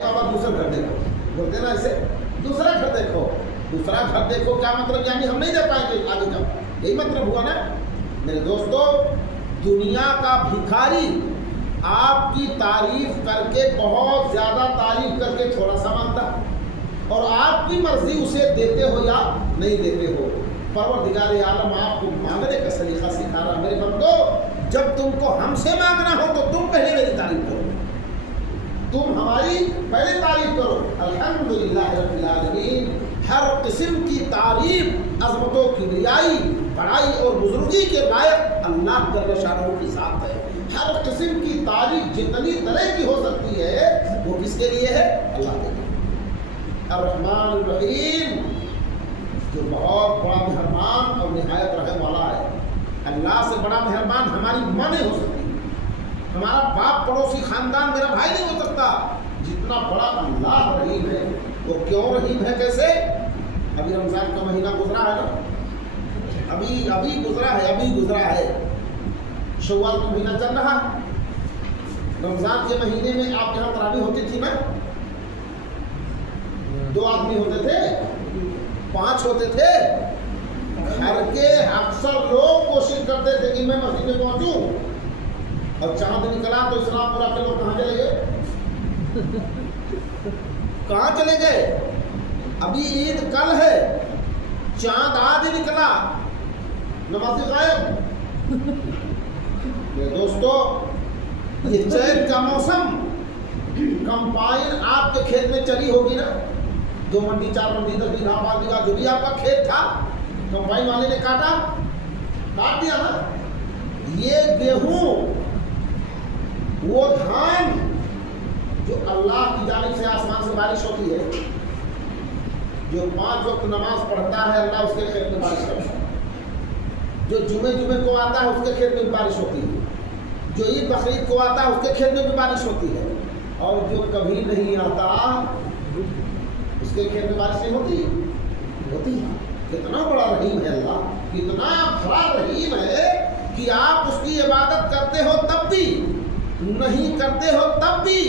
अब आप दूसरा घर देखो, बोलते ना ऐसे, दूसरा घर देखो। दूसरा घर देखो क्या मतलब, यानी हम नहीं दे पाएंगे आगे का, यही मतलब हुआ ना मेरे दोस्तों। दुनिया का भिखारी आपकी तारीफ करके, बहुत ज्यादा तारीफ करके थोड़ा सा मांगता, और आपकी मर्जी उसे देते हो या नहीं देते हो। परवरदिगार आलम आपको मांगने का सलीका सिखा रहा। मेरे बंदो, जब तुमको हमसे मांगना हो तो तुम पहले मेरी तारीफ करो, तुम हमारी पहले तारीफ करो। अल्हम्दुलिल्लाह रब्बिल आलमीन। हर किस्म की तारीफ, अज़मतों की रियाई, बड़ाई और बुजुर्गी के लायक अल्लाह जल्ल शानहू की ज़ात है। हर किस्म की तारीफ जितनी तरह की हो सकती है वो किसके लिए है? अल्लाह के लिए। अर्रहमान अर्रहीम, जो बहुत बड़ा मेहरबान और निहायत रहम वाला है। अल्लाह से बड़ा मेहरबान हमारी माँ नहीं हो सकती, हमारा बाप पड़ोसी खानदान मेरा भाई नहीं हो सकता, जितना बड़ा अल्लाह रहीम है। वो क्यों रहीम है? कैसे? अभी रमजान का महीना गुजरा है ना, अभी गुजरा है। शव्वाल का महीना चल रहा। रमजान के महीने में आप यहाँ तरावी होती थी ना, 2 आदमी होते थे, 5 होते थे। घर के अक्सर लोग कोशिश करते थे कि मैं मस्जिद में पहुंचूं, और चांद निकला तो इस्लामपुरा के लोग कहाँ चले गए? कहाँ चले गए? अभी ईद कल है, चांद आज निकला, नमाज़ी गायब। ये दोस्तों, ये चैन का मौसम, कंपाइन आपके खेत में चली होगी ना, 2 मंडी 4 मंडी 10 बीघा 5 बीघा जो भी आपका खेत था, कंपाइन वाले ने काट दिया ना। ये गेहूं, वो धान जो अल्लाह की जानिब से आसमान से बारिश होती है, जो 5 वक्त नमाज पढ़ता है अल्लाह उसके खेत में बारिश करता है, जो जुमे को आता है उसके खेत में भी बारिश होती है, जो ईद बकरीद को आता है उसके खेत में भी बारिश होती है, और जो कभी नहीं आता उसके खेत में बारिश नहीं होती है। कितना बड़ा रहीम है अल्लाह, कितना बड़ा रहीम है कि आप उसकी इबादत करते हो तब भी, नहीं करते हो तब भी।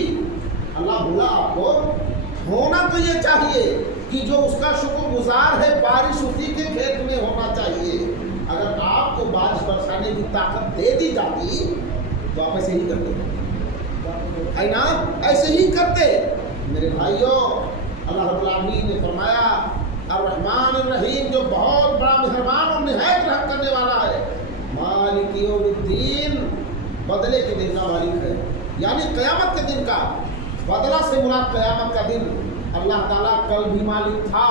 अल्लाह बोला आपको होना तो ये चाहिए कि जो उसका शुक्रगुजार है, बारिश उसी के खेत में होना चाहिए। अगर आपको बारिश बरसाने की ताकत दे दी जाती तो आप ऐसे ही करते है ना, ऐसे ही करते। मेरे भाइयों, अल्लाह रब्बुल आलमीन ने फरमाया अर्रहमान अर्रहीम, जो बहुत बड़ा मेहरबान और निहायत रहम करने वाला है। मालिक यौमिद्दीन, बदले के दिन का मालिक है, यानी क़यामत के दिन का। बदला से मुराद क़यामत का दिन। अल्लाह ताला कल भी मालिक था,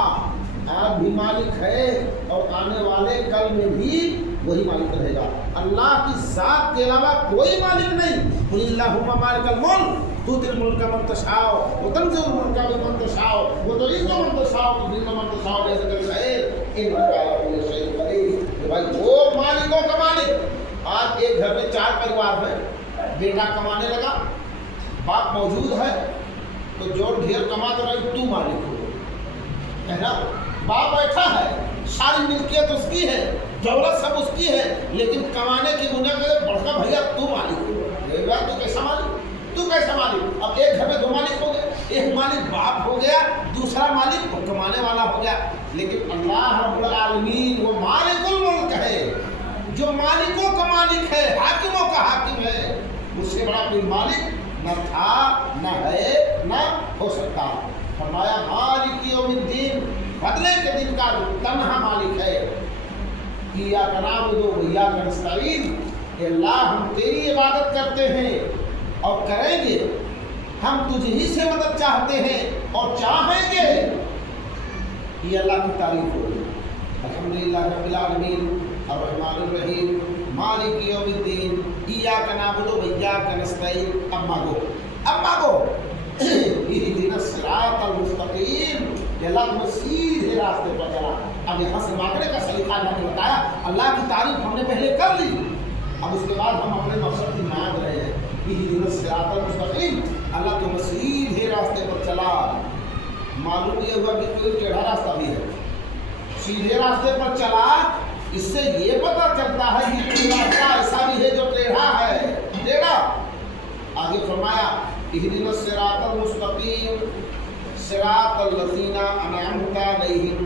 आज भी मालिक है, और आने वाले कल में भी वही मालिक रहेगा। अल्लाह की ज़ात के अलावा कोई मालिक नहीं। कुलिल्लाहुम्मा मालिकल मुल्क तुतिल मुल्का मन तशाओ व तंज़िउल मुल्का मिम्मन तशाओ व तुइज़्ज़ु मन तशाओ व तुज़िल्लु मन तशाओ बियदिकल खैर इन्नका अला कुल्लि शैइन क़दीर। भाई वो मालिकों का मालिक। आज एक घर में 4 परिवार है, बेटा कमाने लगा, बाप मौजूद है, तो जोड़ ढेर कमा तो रही, तू मालिक हो, है ना। बाप बैठा है, सारी मिल्कियत उसकी है, दौलत सब उसकी है, लेकिन कमाने की बुनियाद पर बड़का भैया तू मालिक हो। तू कैसा मालिक? तू कैसा मालिक? अब एक घर में 2 मालिक हो गए, एक मालिक बाप हो गया, दूसरा मालिक कमाने वाला हो गया। लेकिन अल्लाह रब्बुल आलमीन वो मालिकुल मुल्क है, जो मालिकों का मालिक है, हाकिमों का हाकिम है। उससे बड़ा कोई मालिक न था, न है, न हो सकता। फरमाया मालिक यौमिद्दीन, बदले के दिन का तन्हा मालिक है। इय्याका नअबुदु व इय्याका नस्तईन, अल्लाह हम तेरी इबादत करते हैं और करेंगे, हम तुझ ही से मदद चाहते हैं और चाहेंगे। ये अल्लाह की तारीफ होगी। अल्हम्दुलिल्लाह रब्बिल आलमीन अर्रहमानिर रहीम मालिक यौमिद्दीन इय्याका नअबुदु व इय्याका नस्तईन। अब मांगो इहदिनस सिरातल मुस्तकीम, अल्लाह तुम्हें सीधे रास्ते पर चला। अब यहाँ से मांगने का सलीका अल्लाह ने बताया। अल्लाह की तारीफ हमने पहले कर ली, अब उसके बाद हम अपने मकसद की मांग रहे हैं। इहदिनस सिरातल मुस्तकीम, अल्लाह तुम्हें सीधे रास्ते पर चला। मालूम ये हुआ कि कोई टेढ़ा रास्ता भी है, सीधे रास्ते पर चला। इससे ये पता चलता है कि कोई रास्ता ऐसा भी है जो टेढ़ा है। टेढ़ा आगे फरमाया इहदिनस सिरातल मुस्तकीम, सिरात अल्लज़ीना अनअमता अलैहिम,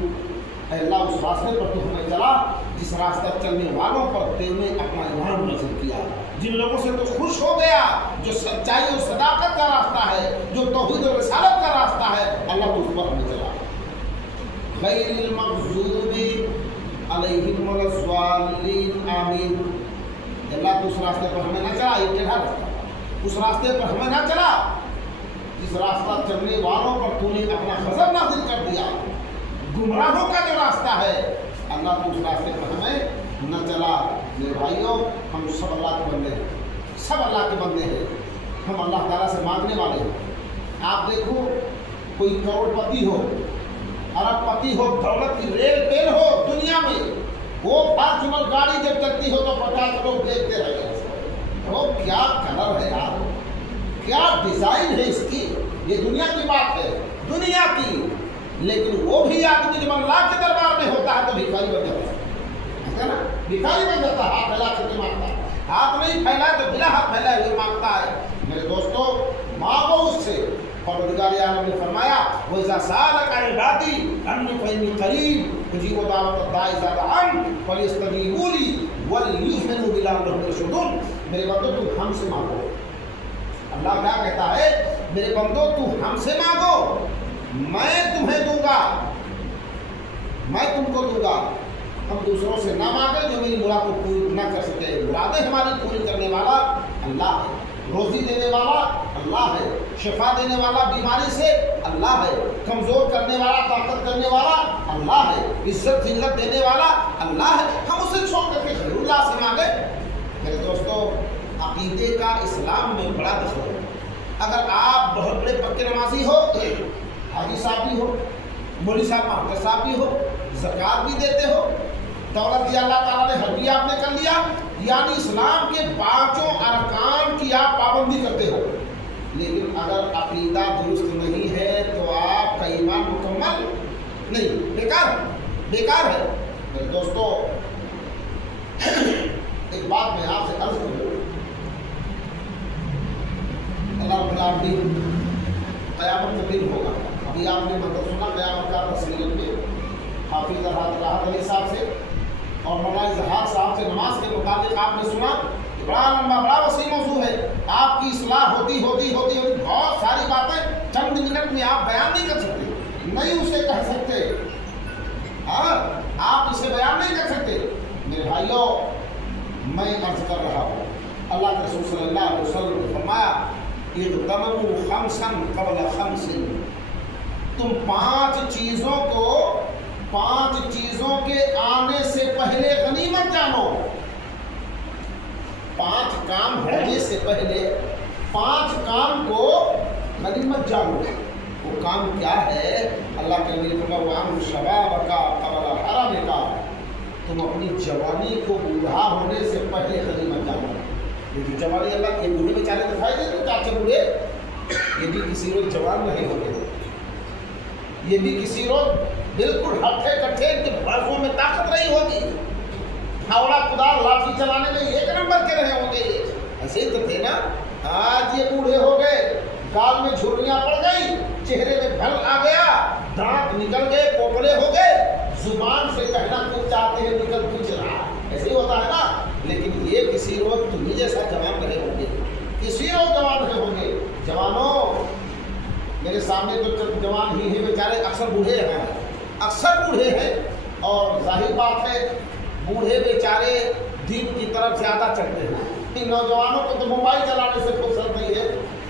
अल्लाह उस रास्ते पर तो हमें चला जिस रास्ते पर चलने वालों पर तेने अपना ईमान नज़र किया, जिन लोगों से तो खुश हो गया, जो सच्चाई और सदाकत का रास्ता है, जो तौहीद और रिसालत का रास्ता है, अल्लाह तो उस पर हमें चला। गैरिल मग़ज़ूबी अलैहिम वलस्वालिन आमीन, अल्लाह तो उस रास्ते पर हमें ना चला, ये टेढ़ा रास्ता, उस रास्ते पर हमें ना चला जिस रास्ता चलने वालों पर तूने अपना गज़ब नाज़िल कर दिया, गुमराहों का जो रास्ता है, अल्लाह तो उस रास्ते पर हमें न चला। मेरे भाइयों, हम सब अल्लाह के बंदे हैं, सब अल्लाह के बंदे हैं, हम अल्लाह ताला से मांगने वाले हैं। आप देखो, कोई करोड़पति हो, अरबपति हो, दौलत की रेल पेल हो दुनिया में, वो फॉर्च्यूनर गाड़ी जब चलती हो तो 50 लोग देखते रहे, वो क्या कलर है यार, क्या डिजाइन है इसकी, ये दुनिया की बात है, दुनिया की। लेकिन वो भी आदमी जब अल्लाह के दरबार में होता है तो भिखारी बन जाता है ना, भिखारी बन जाता है, हाथ फैला करके मांगता है, हाथ नहीं फैला तो बिना हाथ फैलाए हुए मांगता है। मेरे दोस्तों, मांगो उससे। परवरदिगार आलम ने फरमाया, वो इज़ा सालका इबादी अन्नी फइन्नी करीब उजीबु दावत दाई इज़ा दअन फलियस्तजीबू ली वलियुमिनु बिल्लाहि लअल्लहुम यरशुदून। मेरे बंदो, तुम हमसे मांगो। अल्लाह क्या कहता है, मेरे बंदो तू हमसे मांगो, मैं तुम्हें दूंगा, मैं तुमको दूंगा। हम दूसरों से ना मांगे जो मेरी मुराद को पूरी ना कर सके। मुरादें हमारी पूरी करने वाला अल्लाह है, रोजी देने वाला अल्लाह है, शिफा देने वाला बीमारी से अल्लाह है, कमज़ोर करने वाला, ताकत करने वाला अल्लाह है, इज्जत जिल्लत देने वाला अल्लाह है। हम उसे छोड़ करके गैरुल्लाह से मांगे। मेरे दोस्तों, अकीदे का इस्लाम में बड़ा दखल है। अगर आप बहुत बड़े पक्के नमाजी हो, हाजी साहब भी हो, मौलवी साहब महतर साहब भी हो, ज़कात भी देते हो, दौलत दिया अल्लाह ताला ने, हज भी आपने कर लिया, यानी इस्लाम के 5 अरकान की आप पाबंदी करते हो, लेकिन अगर अकीदा दुरुस्त नहीं है तो आपका ईमान मुकम्मल नहीं, बेकार बेकार है। मेरे दोस्तों, एक बात मैं आपसे अर्ज करूँ, अल्लाह रब्बुल आलमीन क़यामत का दिन होगा। अभी आपने मतलब सुना क़यामत का तस्वीर में हाफिज़ राहत अली साहब से और मौलाना इजहार साहब से नमाज के मुताबिक आपने सुना, बड़ा लंबा बड़ा वसी मौजू है। आपकी इस्लाह होती बहुत सारी बातें चंद मिनट में आप बयान नहीं कर सकते, नहीं उसे कह सकते, हाँ आप इसे बयान नहीं कर सकते। मेरे भाइयों, मैं अर्ज कर रहा हूँ, अल्लाह के रसूल सल्लल्लाहु अलैहि वसल्लम ने फरमाया, इग़्तनिमू खम्सन क़ब्ल खम्सिन, तुम 5 चीज़ों के आने से पहले गनीमत जानो। 5 काम होने से पहले 5 काम को गनीमत जानो। वो काम क्या है? अल्लाह के नबी ने फरमाया, शबाब का क़ब्ल हरम का, तुम अपनी जवानी को बूढ़ा होने से पहले गनीमत जानो। लेकिन जवानी अल्लाह के बूढ़े बेचारे दिखाई दे तो चाचे बूढ़े, ये भी किसी रोज जवान नहीं होंगे, ये भी किसी रोज बिल्कुल हट्ठे कट्ठे, इनके बाजुओं में ताकत नहीं होगी, फावड़ा कुदार लाठी चलाने में 1 नंबर के रहे होंगे। ऐसे ही तो थे ना। आज ये बूढ़े हो गए, गाल में झुर्रियाँ पड़ गई, चेहरे में भल आ गया, दांत निकल गए, पोपले हो गए, जुबान से कहना कुछ चाहते हैं निकल कुछ रहा, ऐसे ही होता है ना। लेकिन ये किसी रोज तुम्ही जैसा जवान रहे होंगे, किसी रोज जवान रहे होंगे। जवानों, मेरे सामने तो जवान ही है बेचारे, अक्सर बूढ़े हैं, अक्सर बूढ़े हैं, और जाहिर बात है बूढ़े बेचारे दीन की तरफ ज़्यादा चलते हैं। इन नौजवानों को तो मोबाइल चलाने से फुर्सत नहीं है,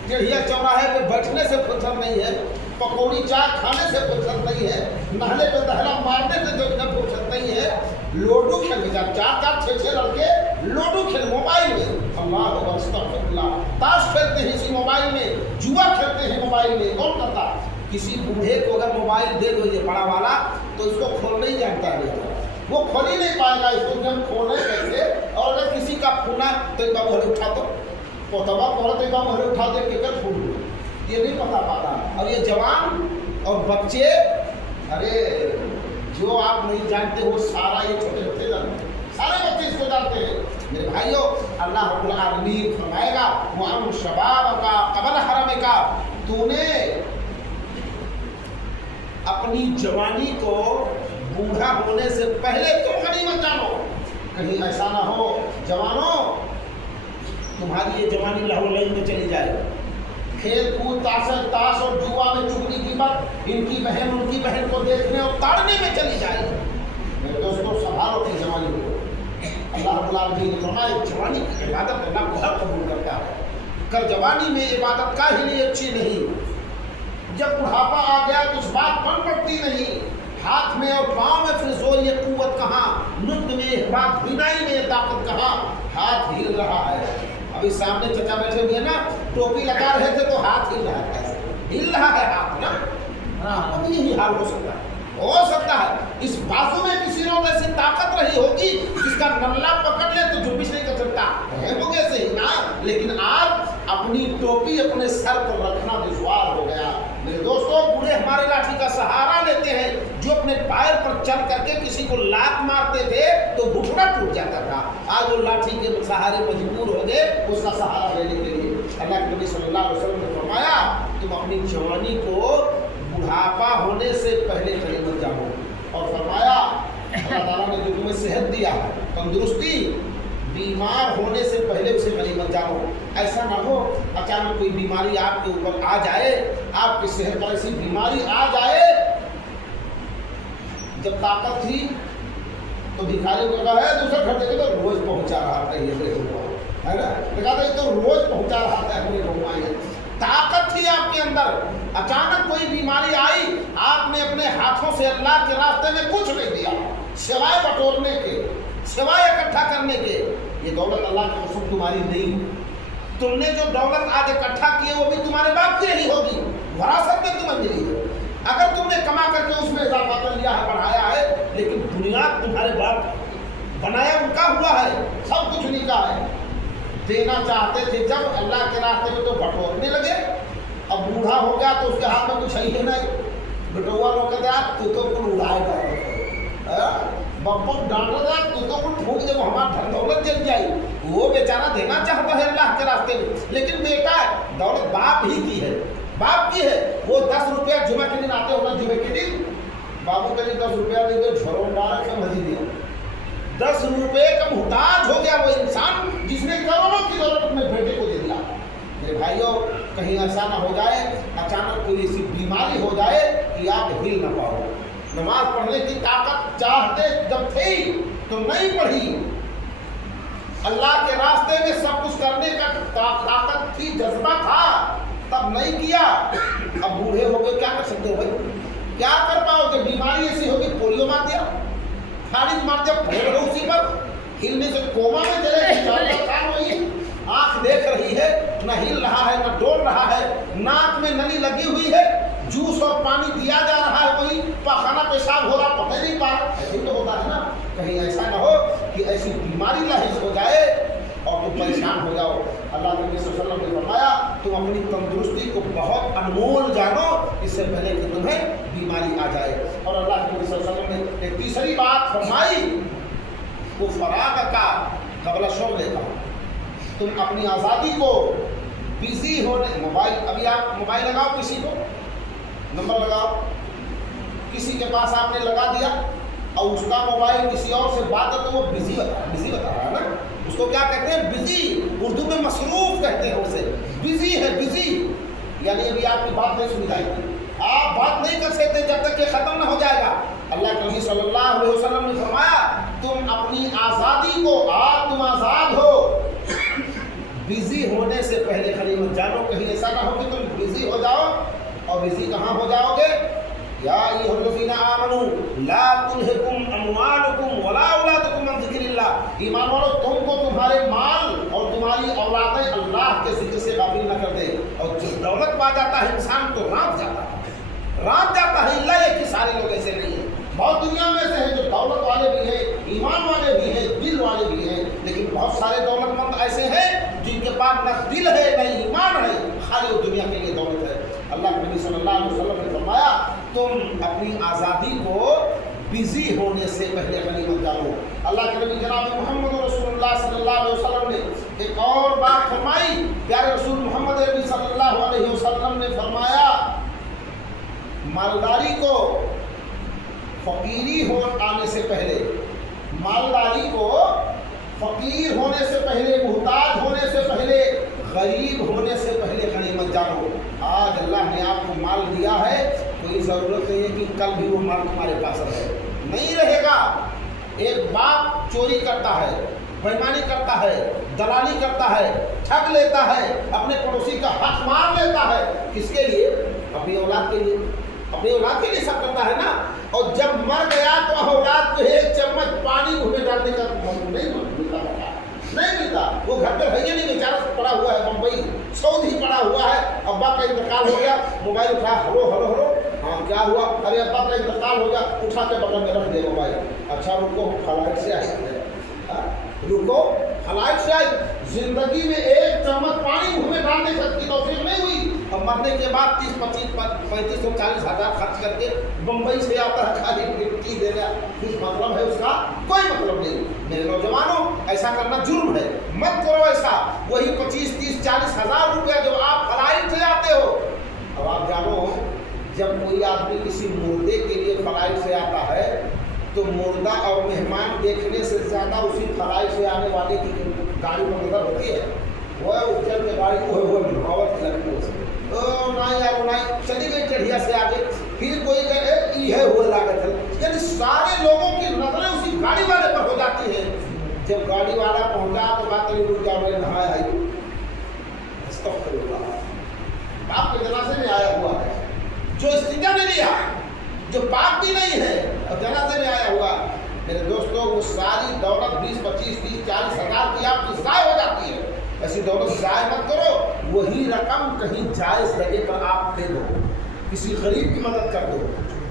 चिड़िया चौराहे पे बैठने से फुर्सत नहीं है, पकौड़ी चाट खाने से फुर्सत नहीं है, नहले पे दहला मारने से जो फुर्सत नहीं है, लूडो खेल के 4-4, 6-6 लड़के लूडो खेल मोबाइल में, अल्लाह अस्तगफिरुल्लाह, ताश खेलते हैं इसी मोबाइल में, जुआ खेलते हैं मोबाइल में। कौन करता? किसी बूढ़े को अगर मोबाइल दे दो ये बड़ा वाला, तो इसको खोलना ही जानता है, वो खोल ही नहीं पाएगा इसको, हम खोले कैसे। और अगर किसी का खूना तो एक बाबू हरे उठा दो, पोतवा पढ़ो तो एक बाबू हरे उठा दे के फूल दो, ये नहीं पता पाता। और ये जवान और बच्चे, अरे जो आप नहीं जानते वो सारा ये छोटे बच्चे जानते हैं, सारे बच्चे इसको जानते हैं। मेरे भाइयों, अल्लाह रब्बुल आलमीन फरमाएगा, वअन शबाब का क़ब्ल हरम का, तूने अपनी जवानी को बूढ़ा होने से पहले तुम गनीमत जानो। कहीं ऐसा ना हो जवानों तुम्हारी ये जवानी लाहौल में चली जाए, खेल कूद ताश और जुआ में चुगली की बात इनकी बहन उनकी बहन को देखने और ताड़ने में चली जाए। मेरे दोस्तों संभालो अपनी जवानी को। अल्लाह रब्बुल आलमीन ने फरमाया जवानी की इबादत अल्लाह बहुत कबूल करता है। कर जवानी में इबादत का ही नहीं अच्छी नहीं, जब बुढ़ापा आ गया तो उस बात बन पड़ती नहीं। हाथ में और पाँव में फिर जोर ये कुव्वत कहाँ, नुक्त में बात बिनाई में ताकत कहाँ, हाथ हिल रहा है। अभी सामने चचा बैठे हुए ना, टोपी लगा रहे थे तो हाथ हिल रहा है, हिल रहा है हाथ ना। हाँ यही हाल हो सकता है इस बाजू में किसी ने ऐसी ताकत रही होगी जिसका नल्ला पकड़ ले तो जुम्बिश नहीं कर सकता है, हो गए सही ना। लेकिन आज अपनी टोपी अपने सर पर रखना दुश्वार हो गया। मेरे दोस्तों बूढ़े हमारे लाठी का सहारा लेते हैं, जो अपने पैर पर चल करके किसी को लात मारते थे तो घुटना टूट जाता था, आज वो लाठी के सहारे मजबूर हो गए उसका सहारा लेने के लिए। अल्लाह के नबी सल्लल्लाहु अलैहि वसल्लम ने फरमाया तुम अपनी जवानी को बुढ़ापा होने से पहले गनीमत जानो। और फरमाया अल्लाह ताला ने जो तुम्हें सेहत दिया है, तंदुरुस्ती, बीमार होने से पहले उसे गनीमत जानो। ऐसा ना हो अचानक कोई बीमारी आपके ऊपर आ जाए, आपकी सेहत पर ऐसी बीमारी आ जाए। जब ताकत थी तो भिखारी को कहा है दूसरा घर देखे तो रोज पहुंचा रहा था, ये है ना, देखा था तो रोज पहुंचा रहा था अपने घुमाई। ताकत थी आपके अंदर, अचानक कोई बीमारी आई, आपने अपने हाथों से अल्लाह के रास्ते में कुछ नहीं दिया सिवाय बटोरने के, सिवाय इकट्ठा करने के। ये दौलत अल्लाह की कसम तुम्हारी नहीं, तुमने जो दौलत आज इकट्ठा की है वो भी तुम्हारे बाप की नहीं होगी, विरासत में तुम्हें मिली है। अगर तुमने कमा करके उसमें इजाफा कर लिया है, बढ़ाया है, लेकिन बुनियाद तुम्हारे बाप बनाया उनका हुआ है, सब कुछ उन्हीं का है। देना चाहते थे जब अल्लाह के रास्ते में तो बटोरने लगे, अब बूढ़ा हो गया तो उसके हाथ में कुछ है ही नहीं। बटोआ लोग कहते हैं तू तो कुल उड़ाएगा, बब्बू डांट रहा तू तो कुल फूट जब हमारा धन दौलत जल जाए। वो बेचारा देना चाहता है अल्लाह के रास्ते में, लेकिन बेटा दौलत बाप ही की है, बाप की है। वो 10 रुपया जुमे के दिन आते होगा, जुमे के दिन बाबू के लिए 10 रुपया दे दो, झोरों डाल के मजी दिया। 10 रुपये का मुहताज हो गया वो इंसान जिसने करोड़ों की दौलत अपने बेटे को दे दिया। मेरे भाइयों कहीं ऐसा ना हो जाए अचानक कोई ऐसी बीमारी हो जाए कि आप हिल ना पाओ। नमाज पढ़ने की ताकत चाहते जब थी तो नहीं पढ़ी, अल्लाह के रास्ते में सब कुछ करने का ताकत थी, जज्बा था, तब नहीं किया। अब बूढ़े हो गए, क्या कर सकते हो भाई, क्या कर पाओगे। बीमारी ऐसी होगी, पोलियो मार दिया, खारिज मार दिया, पड़े रहो उसी पर, हिलने से कोमा में चले। आंख देख रही है, न हिल रहा है न डोल रहा है, नाक में नली लगी हुई है, जूस और पानी दिया जा रहा है, वही पाखाना पेशाब हो रहा, पता ही नहीं पा रहा। ऐसे तो होता है ना। कहीं ऐसा ना हो कि ऐसी बीमारी लाहिज हो जाए और तुम परेशान हो जाओ। अल्लाह के नबी सल्लल्लाहु अलैहि वसल्लम ने फरमाया तुम अपनी तंदुरुस्ती को बहुत अनमोल जानो, इससे पहले कि तुम्हें बीमारी आ जाए। और अल्लाह के नबी सल्लल्लाहु अलैहि वसल्लम ने एक तीसरी बात फरमाई, वो फराग का कबला शोर का, तुम अपनी आज़ादी को बिजी होने, मोबाइल, अभी आप मोबाइल लगाओ, किसी को नंबर लगाओ, किसी के पास आपने लगा दिया और उसका मोबाइल किसी और से बात है तो वो बिजी बता रहा है ना, उसको क्या कहते हैं, बिजी। उर्दू में मसरूफ कहते हैं उसे, बिजी है, बिजी। यानी अभी आपकी बात नहीं सुनी जाएगी, आप बात नहीं कर सकते जब तक ये खत्म ना हो जाएगा। अल्लाह के नबी सल्लल्लाहु अलैहि वसल्लम ने फरमाया तुम अपनी आज़ादी को, आज तुम आज़ाद हो, बिजी होने से पहले गनीमत जानो। कहीं ऐसा ना हो कि तुम बिजी हो जाओ, और बिजी कहाँ हो जाओगे, या अय्युहल्लज़ीना आमनू ला तुल्हिकुम अमवालुकुम वला औलादुकुम अन ज़िक्रिल्लाह। ईमान वालों तुमको तुम्हारे माल और तुम्हारी औलादें अल्लाह के जिक्र से गाफिल न कर दे। और जब दौलत पा जाता है इंसान तो रात जाता है। इल्ला ये कि सारे लोग ऐसे नहीं है, बहुत दुनिया में ऐसे हैं जो दौलत वाले भी हैं, ईमान वाले भी हैं, दिल वाले भी हैं, लेकिन बहुत सारे दौलतमंद ऐसे हैं जिनके पास न दिल है न ईमान है, खाली वो दुनिया के लिए दौलत है। अल्लाह के नबी सल्लल्लाहु अलैहि वसल्लम ने फरमाया तुम अपनी आज़ादी को बिजी होने से पहले गनीमत जानो। अल्लाह के नबी जनाब मोहम्मद रसूलुल्लाह सल्लल्लाहु अलैहि वसल्लम ने एक और बात फरमाई। प्यारे रसूल मोहम्मद अरबी सल्लल्लाहु अलैहि वसल्लम ने फरमाया मालदारी को फकीरी हो आने से पहले, मालदारी को फकीर होने से पहले, मुहताज होने से पहले, गरीब होने से पहले गनीमत जानो। आज अल्लाह ने आपको माल दिया है, कोई ज़रूरत नहीं है कि कल भी वो माल तुम्हारे पास रहे, नहीं रहेगा। एक बाप चोरी करता है, बेईमानी करता है, दलाली करता है, ठग लेता है, अपने पड़ोसी का हक मार लेता है, किसके लिए? अपनी औलाद के लिए, अपनी औलाद के लिए सब करता है ना। और जब मर गया तो औलाद को एक चम्मच पानी मुंह में डालने का नहीं मिलता। वो घर पर है नहीं, बेचारा पड़ा हुआ है बम्बई, सऊदी पड़ा हुआ है, अब्बा का इंतकाल हो गया, मोबाइल उठा, हेलो हेलो हेलो, हाँ क्या हुआ? अरे अब्बा का इंतकाल हो गया, उठा के बगल में रख दे मोबाइल। अच्छा रुको, फ्लाइट से आए थे, रुको फ्लाइट से आए, जिंदगी में एक चम्मच पानी मुंह में डालने की तौफीक नहीं हुई। अब मरने के बाद 30, 25, 35, 40 हज़ार खर्च करके बम्बई से आता है, खाली मिट्टी देगा, कुछ मतलब है उसका? कोई मतलब नहीं। मेरे नौजवानों, ऐसा करना जुर्म है, मत करो ऐसा। वही 25, 30, 40 हज़ार रुपया जब आप फ्लाइट से आते हो। अब आप जानो, जब कोई आदमी किसी मुर्दे के लिए फ्लाइट से आता है तो मुर्दा और मेहमान देखने से ज़्यादा उसी फ्लाइट से आने वाले की गाड़ी पर नजर होती है। वह उज्जैन के गाड़ी वो भावत लगती है, चली गई चढ़िया से आगे, फिर कोई कहे ये हुए लागत है, यानी सारे लोगों की नजरें उसी गाड़ी वाले पर हो जाती है। जब गाड़ी वाला पहुंचा तो बात करी, रुक जाओ, नहाया है, बाप के जनाजे में आया हुआ है, जो इस्तिजा ने लिया, जो पाप भी नहीं है और जनाजे में आया हुआ। मेरे दोस्तों, वो सारी दौलत 20, 25, 30, 40 हज़ार की आपकी ज़ाय हो जाती है। ऐसी दौलत ज़ाय मत करो, वही रकम कहीं जायज़ जगह पर आप दे दो, किसी गरीब की मदद कर दो,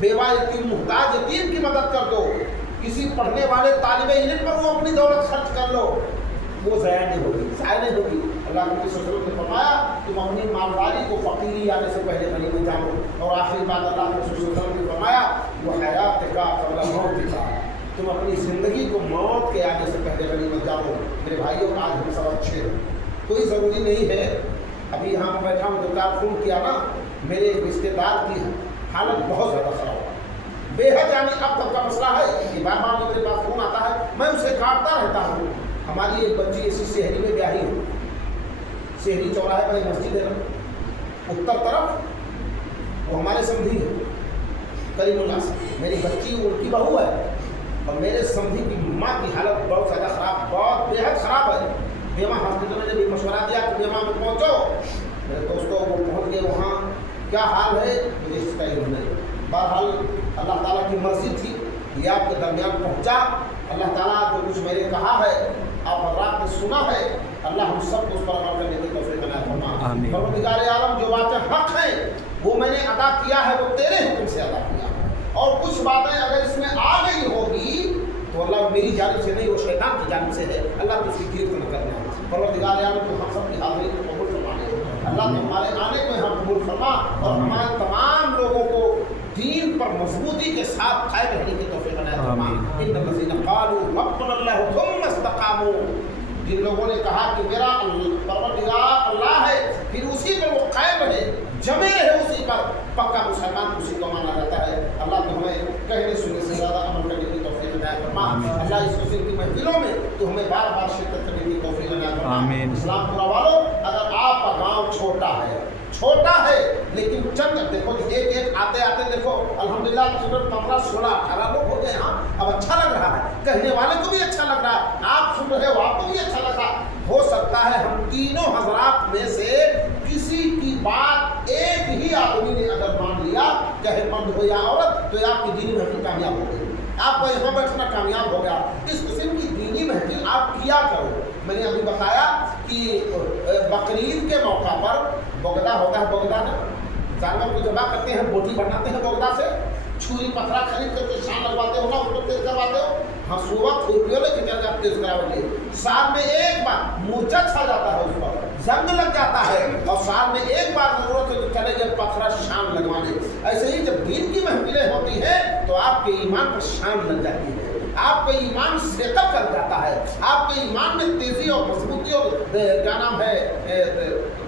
बेवा यतीम मुहताज यतीम की मदद कर दो, किसी पढ़ने वाले तालिबे इल्म पर वो अपनी दौलत खर्च कर लो, वो ज़ाया नहीं होगी, ज़ाया नहीं होगी। अल्लाह के रसूल ने फरमाया, तुम अपनी मालदारी को फकीरी आने से पहले गनीमत जानो। और आखिरी बात अल्लाह के रसूल ने फरमाया, वो हयात का क़ब्ल मौत का, तुम अपनी ज़िंदगी को मौत के आने से पहले गनीमत जानो। मेरे भाइयों, आज हम सब अच्छे हैं, कोई ज़रूरी नहीं है। अभी यहाँ पर बैठा हूँ, दुकान फ़ोन किया ना, मेरे रिश्तेदार की हालत बहुत ज़्यादा ख़राब है, बेहद, यानी अब तक का मसला है कि बार बार मेरे पास फ़ोन आता है, मैं उसे काटता रहता हूँ। हमारी एक बच्ची इसी शहरी में ब्याही हो, शहरी चौराहे पर एक मस्जिद है ना उत्तर तरफ, वो हमारे समधी है करीमुल्लाह से, मेरी बच्ची उनकी बहू है, और मेरे समधी की माँ की हालत बहुत ज़्यादा ख़राब, बहुत बेहद ख़राब है। बेमा हॉस्पिटल ने भी मशवरा दिया कि बेमा में पहुँचो। मेरे दोस्तों, वो पहुँच गए वहाँ, क्या हाल है मुझे इसका इल्म नहीं। बहरहाल अल्लाह ताला की मर्ज़ी थी, ये आपके दरमियान पहुँचा। अल्लाह ताला जो कुछ मैंने कहा है, आप हज़रात ने सुना है, अल्लाह हम सब उस पर अमल करने की तौफीक अता फरमाए। परवरदिगार आलम, जो बातें हक़ हैं वो मैंने अदा किया है, वो तेरे हुक्म से अदा किया है, और कुछ बातें अगर इसमें आ गई होगी तो अल्लाह मेरी जानिब से नहीं, वो शैतान की जानिब से है। अल्लाह तो उसकी गिरफ्त न करना। परवरदिगार आलम, तो हम सब की हाज़िरी को कबूल फरमा ले। अल्लाह तो हमारे आने को हम कबूल फरमा, और हमारे तमाम लोगों को दीन पर मजबूती के साथ कायम रहने की तौफीक अता फरमा। इन्नल्लज़ीना क़ालू रब्बुनल्लाहु थुम्मा इस्तक़ामू, जिन लोगों ने कहा कि मेरा परवरदिगार अल्लाह है, फिर उसी पर वो कायम रहे, जमे रहे उसी पर, पक्का मुसलमान उसी को माना जाता है। अल्लाह तो हमें कहने सुनने से ज़्यादा अमल करने की तौफीक अता फरमा। अल्लाह इस किस्म की महफिलों में तो हमें बार बार शिरकत करने की तौफीक अता फरमा। इस्लामपुरा वालों, अगर आपका गाँव छोटा है लेकिन चंद देखो, एक आते आते देखो अल्हम्दुलिल्लाह 15, 16, 18 लोग हो गए यहाँ। अब अच्छा लग रहा है, कहने वाले को भी अच्छा लग रहा है, आप सुन रहे हो आपको भी अच्छा लग रहा। हो सकता है हम तीनों हजरात में से किसी की बात एक ही आदमी ने अगर मान लिया, चाहे मर्द हो या औरत, तो आपकी दीनी महफिल कामयाब हो गई, आपको यहाँ बैठना कामयाब हो गया। इस किस्म की दीनी महफिल आप किया करो। मैंने अभी बताया कि बकरीद के मौका पर बोगदा होता है, बोगदा ना जानवर को जमा करते हैं, बोटी बनाते हैं बोगदा से, छुरी पथरा खरीद करके शान लगवाते हो ना, उसको तेज करवाते हो, हंसुआ खुरपियों लेके चल जाते तेज कराओगे। साल में एक बार मूर्छा छा जाता है, उस पर जंग लग जाता है, और साल में एक बार जरूरत है तो चले गए पथरा शान लगवाने। ऐसे ही जब दीन की महफिलें होती है तो आपके ईमान पर शान लग जाती है, आपका ईमान सेकअप कर जाता है, आपके ईमान में तेजी और मजबूती और क्या नाम है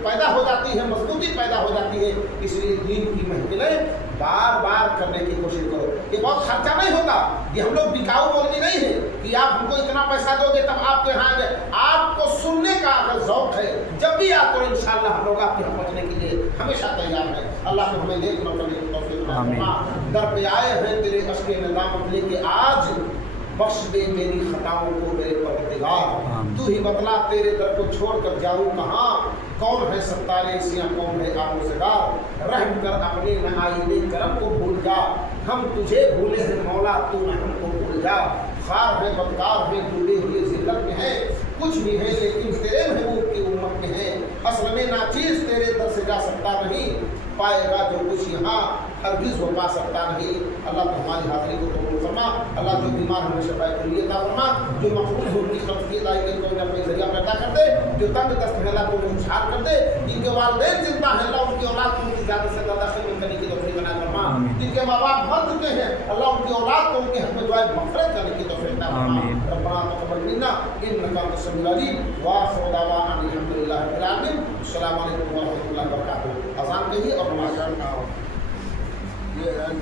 पैदा हो जाती है, मजबूती पैदा हो जाती है। इसलिए दीन की महफिलें बार बहुत खर्चा नहीं होता, ये हम लोग बिकाऊ मौलवी नहीं है कि आप हमको इतना पैसा दोगे तब आपके यहाँ आएंगे। आपको सुनने का अगर शौक है, जब भी आप करो इंशाअल्लाह हम लोग आपके यहाँ पहुँचने के लिए हमेशा तैयार है। अल्लाह ने हमें नेक नौकरी की तौफीक अता फरमा। दर पे आए हैं तेरे अश्क नदामत लेके आज, बख्श दे मेरी खताओं को मेरे परवरदिगार। तू ही बतला तेरे दर को छोड़ कर जाऊँ कहाँ, कौन है सत्तारे सियाँ कौन है आमोज़गार। रहम कर अपने न आईने करम को भूल जा, हम तुझे भूले हैं मौला तू न हमको भूल जा। खार है बदकार है डूबे हुए जिल्लत में है, कुछ भी है लेकिन तेरे महबूब की उम्मत में है। असल में नाचीज़ तेरे दर से जा सकता नहीं, पाएगा जो कुछ यहाँ हरगिज़ वो पा सकता नहीं। अल्लाह तो हमारी हाज़िरी को कबूल फरमा। अल्लाह जो बीमार हमें शफ़ाए कुल्ली अता फरमा, जो मक़बूल हो उनकी खर्च की अदायगी को अपने ज़रिया पैदा कर दे, जो तंग दस्त है अल्लाह को उछाल कर दे। जिनके वालिदैन जिंदा हैं अल्लाह उनकी औलाद को उनकी ज़्यादा से ज़्यादा खिदमत करने की तौफ़ीक़ अता फरमा। जिनके माँ बाप मर चुके हैं अल्लाह उनकी औलाद को उनके हक़ में दुआए मग़फ़िरत करने की तौफ़ीक़ अता फरमा। रब्बना तक़ब्बल मिन्ना इन्नका अंतस समीउल अलीम व आखिरु दअवाना अनिल हम्दुलिल्लाहि रब्बिल आलमीन। अस्सलामु अलैकुम व रहमतुल्लाह।